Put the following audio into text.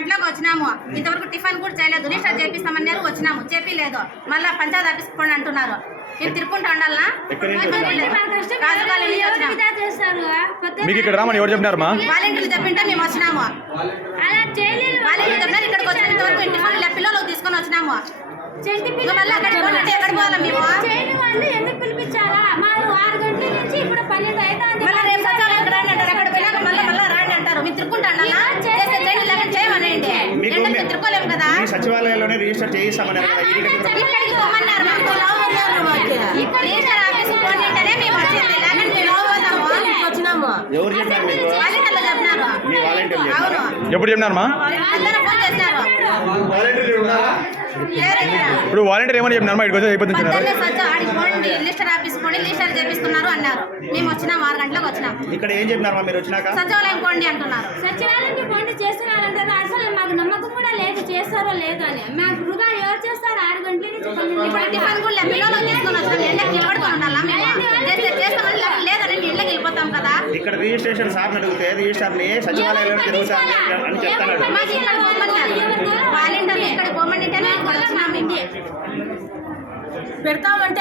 గంటలకు వచ్చినాము. ఇంతవరకు టిఫిన్ కూడా చేయలేదు. రిజిస్టర్ చేపిస్తామన్నారు వచ్చినాము. చేపిలేదు. మళ్ళీ పంచాయతీ ఆఫీస్ పోండి అంటున్నారు. మేము తిరుక్కుంటా ఉండాలా మీకు ఇక్కడ రామని ఎవరు చెప్పినారమ్మా? వాలంటీర్లు చెప్పింటే మేము వచ్చినాము. వాలంటీర్లు చెప్పినారు ఇక్కడికి ఇంటి పిల్లలు తీసుకొని వచ్చినాము. మళ్ళీ అక్కడికి పోవాలంటే ఎక్కడ పోవాలా మేము? ఎందుకు పిలిపించాలా? మాకు ఆరు గంటల నుంచి ఇప్పుడు పన్నెండు అవుతుంది మళ్ళీ రేపు రాండి అంటారు. అక్కడ పోయినాక మళ్ళీ మళ్ళీ రాండి అంటారు. మీరు తిరుక్కుంటా ఉండాలా? మీ- సచివాలయంలోనే రిజిస్టర్ ఎవరు చెప్పారు చెప్పినారు. మీ వాలంటీర్లు చెప్పారా? ఎప్పుడు చెప్పినారమ్మా ఇక్కడ. ఇప్పుడు వాలంటీర్ ఏమని చెప్పినారమ్మా ఇక్కడికి వచ్చి అయిపోతుంది లిస్టర్ ఆఫీస్ పోండి. లిస్టర్ చేపిస్తున్నారు అన్నారు. మేము వచ్చినాం ఆరు గంటలకు వచ్చినాం. ఇక్కడ ఏం చెప్పినారమ్మా మీరు వచ్చినాక? సచివాలయం పోండి అంటున్నారు. సచివాలయానికి చేస్తున్నారంటారు అసలు మాకు నమ్మకం కూడా లేదు చేస్తారో లేదో అని. మాకు వృధా ఎవరు చేస్తారు ఆరు గంటల నుంచి ఇక్కడ రిజిస్ట్రేషన్ సార్ని అడిగితే తిరుగుతాను అని చెప్తాను పెడతామంటే